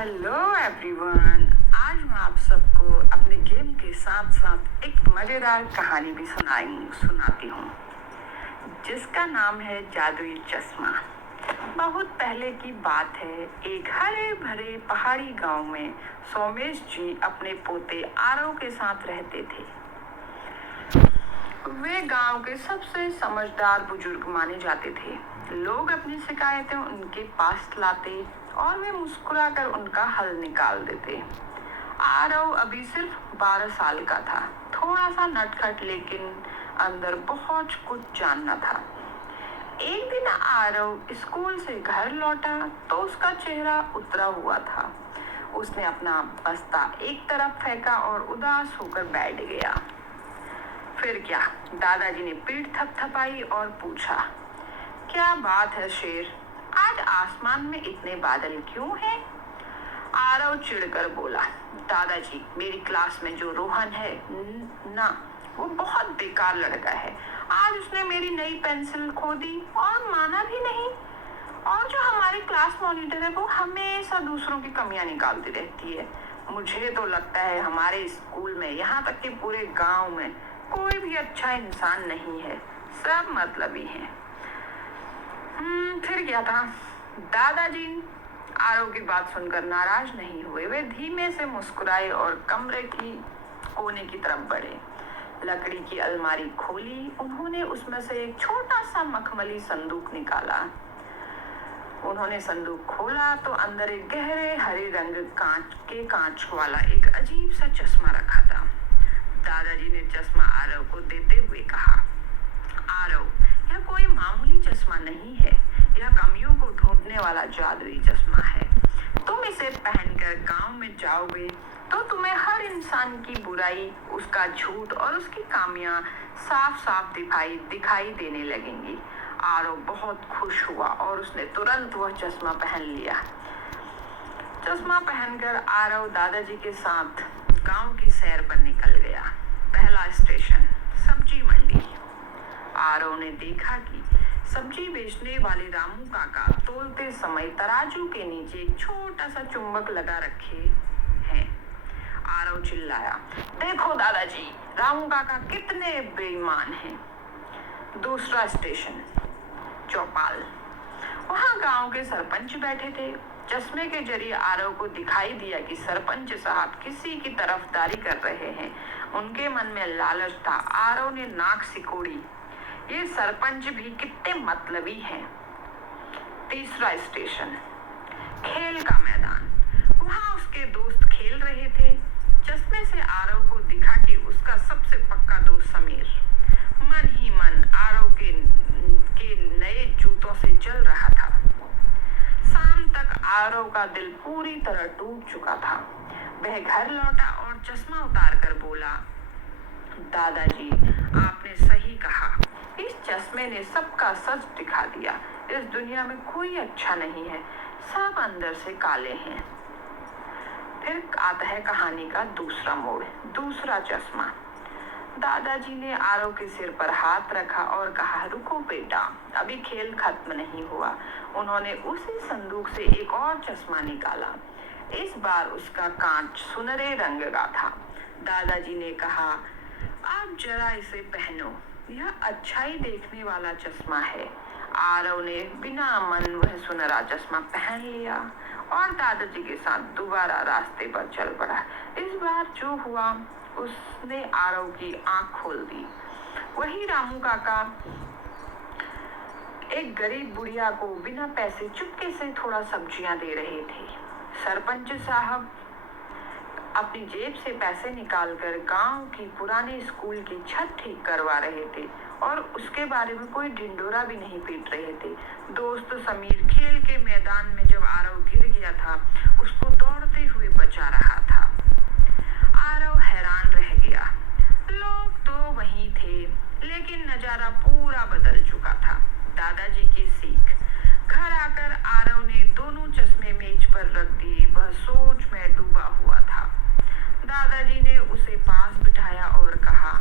Hello everyone. आज मैं आप सबको अपने गेम के साथ साथ एक मज़ेदार कहानी भी सुनाती हूँ जिसका नाम है जादुई चश्मा। बहुत पहले की बात है, एक हरे भरे पहाड़ी गांव में सोमेश जी अपने पोते आरव के साथ रहते थे। वे गांव के सबसे समझदार बुजुर्ग माने जाते थे। लोग अपनी शिकायतें उनके पास लाते और वे मुस्कुराकर उनका हल निकाल देते। आरव अभी सिर्फ 12 साल का था, थोड़ा सा नटखट, लेकिन अंदर बहुत कुछ जानना था। एक दिन आरव स्कूल से घर लौटा तो उसका चेहरा उतरा हुआ था। उसने अपना बस्ता एक तरफ फेंका और उदास होकर बैठ गया। फिर क्या? दादाजी ने पीठ थपथपाई और पूछा, क्या बात है शेर, आज आसमान में इतने बादल क्यों हैं? आरव चिढ़कर बोला, दादाजी, मेरी क्लास में जो रोहन है ना, वो बहुत बेकार लड़का है। आज उसने मेरी नई पेंसिल खो दी और माना भी नहीं। और जो हमारी क्लास मॉनिटर है वो हमेशा दूसरों की कमियां निकालती रहती है। मुझे तो लगता है हमारे स्कूल में, यहाँ तक कि पूरे गांव में कोई भी अच्छा इंसान नहीं है, सब मतलबी हैं। फिर क्या था? दादाजी आरव की बात सुनकर नाराज नहीं हुए। वे धीमे से मुस्कुराए और कमरे की कोने की तरफ बढ़े। लकड़ी की अलमारी खोली। उन्होंने उसमें से एक छोटा सा मखमली संदूक निकाला। उन्होंने संदूक खोला तो अंदर एक गहरे हरे रंग कांच वाला एक अजीब सा चश्मा रखा था। दादाजी ने चश्मा आरव को देते हुए कहा, आरव, यह कोई मामूली चश्मा नहीं है, यह कमियों को ढूंढने वाला जादुई चश्मा है। तुम इसे पहनकर गांव में जाओगे तो तुम्हें हर इंसान की बुराई, उसका झूठ और उसकी खामियां साफ साफ दिखाई देने लगेंगी। आरव बहुत खुश हुआ और उसने तुरंत वह चश्मा पहन लिया। चश्मा पहनकर आरव दादाजी के साथ गांव की सैर पर निकल गया। पहला स्टेशन, सब्जी मंडी। आरव ने देखा कि सब्जी बेचने वाले रामू काका तोलते समय तराजू के नीचे एक छोटा सा चुंबक लगा रखे हैं। आरव चिल्लाया, देखो दादाजी, रामू काका कितने बेईमान हैं। दूसरा स्टेशन, चौपाल। वहां गांव के सरपंच बैठे थे। चश्मे के जरिए आरव को दिखाई दिया कि सरपंच साहब किसी की तरफदारी कर रहे हैं। उनके मन में लालच था। आरव ने नाक सिकोड़ी, ये सरपंच भी कितने मतलबी हैं। तीसरा स्टेशन, खेल का मैदान। वहां उसके दोस्त खेल रहे थे। चश्मे से आरव को दिखा कि उसका सबसे पक्का दोस्त समीर मन ही मन आरव के नए जूतों से जल रहा था। शाम तक आरव का दिल पूरी तरह टूट चुका था। वह घर लौटा और चश्मा उतार कर बोला, दादाजी, आपने सही कहा, इस चश्मे ने सबका सच दिखा दिया। इस दुनिया में कोई अच्छा नहीं है, सब अंदर से काले हैं। फिर आता है कहानी का दूसरा मोड़, दूसरा चश्मा। दादाजी ने आरव के सिर पर हाथ रखा और कहा, रुको बेटा, अभी खेल खत्म नहीं हुआ। उन्होंने उसी संदूक से एक और चश्मा निकाला। इस बार उसका कांच सुनहरे रंग का था। दादाजी ने कहा, आप जरा इसे पहनो, यह अच्छाई देखने वाला चश्मा है। आरव ने बिना मन वह सुनहरा चश्मा पहन लिया और दादाजी के साथ दोबारा रास्ते पर चल पड़ा। इस बार जो हुआ, उसने आरव की आंख खोल दी। वही रामू काका एक गरीब बुढ़िया को बिना पैसे चुपके से थोड़ा सब्जियां दे रहे थे। सरपंच साहब अपनी जेब से पैसे निकालकर गांव की पुराने स्कूल की छत ठीक करवा रहे थे और उसके बारे में कोई ढिंडोरा भी नहीं पीट रहे थे। दोस्त समीर खेल के मैदान में जब आरव गिर गया था, उसको दौड़ते हुए बचा रहा था। आरव हैरान रह गया। लोग तो वहीं थे, लेकिन नजारा पूरा बदल चुका था। दादाजी की सीख। घर आकर आरव ने दोनों चश्मे मेज पर रख दिए। वह सोच में डूबा हुआ था। दादाजी ने उसे पास बिठाया और कहा,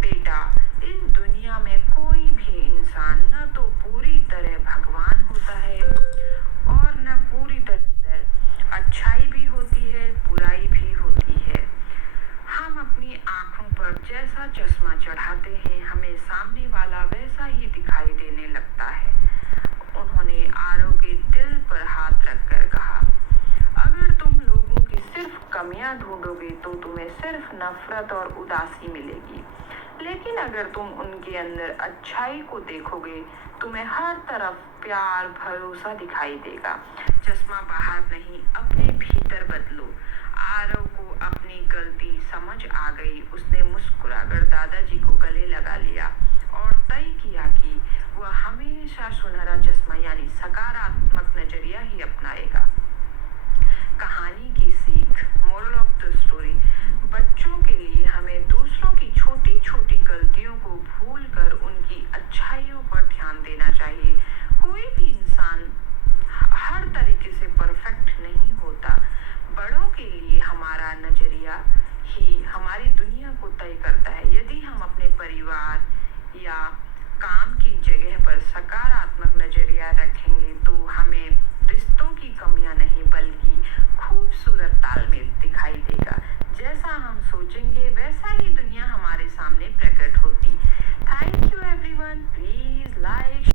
बेटा, इस दुनिया में कोई भी इंसान न तो पूरी तरह भगवान होता है और न पूरी तरह कमियां ढूंढोगे तो तुम्हें सिर्फ नफरत और उदासी मिलेगी। लेकिन अगर तुम उनके अंदर अच्छाई को देखोगे, तुम्हें हर तरफ प्यार भरोसा दिखाई देगा। चश्मा बाहर नहीं, अपने भीतर बदलो। आरव को अपनी गलती समझ आ गई। उसने मुस्कुराकर दादाजी को गले लगा लिया और तय किया कि वह हमेशा सुनहरा चश्मा यानी सकारात्मक नजरिया ही अपनाएगा। कहानी की सीख, मोरल ऑफ द स्टोरी, बच्चों के लिए हमें दूसरों की छोटी छोटी गलतियों को भूलकर उनकी अच्छाइयों पर ध्यान देना चाहिए। कोई भी इंसान हर तरीके से परफेक्ट नहीं होता। बड़ों के लिए हमारा नजरिया ही हमारी दुनिया को तय करता है। यदि हम अपने परिवार या काम की जगह पर सकारात्मक नजरिया रखेंगे तो हमें रिश्तों की कमियां नहीं बल्कि खूबसूरत तालमेल दिखाई देगा। जैसा हम सोचेंगे वैसा ही दुनिया हमारे सामने प्रकट होती। Thank you everyone. Please like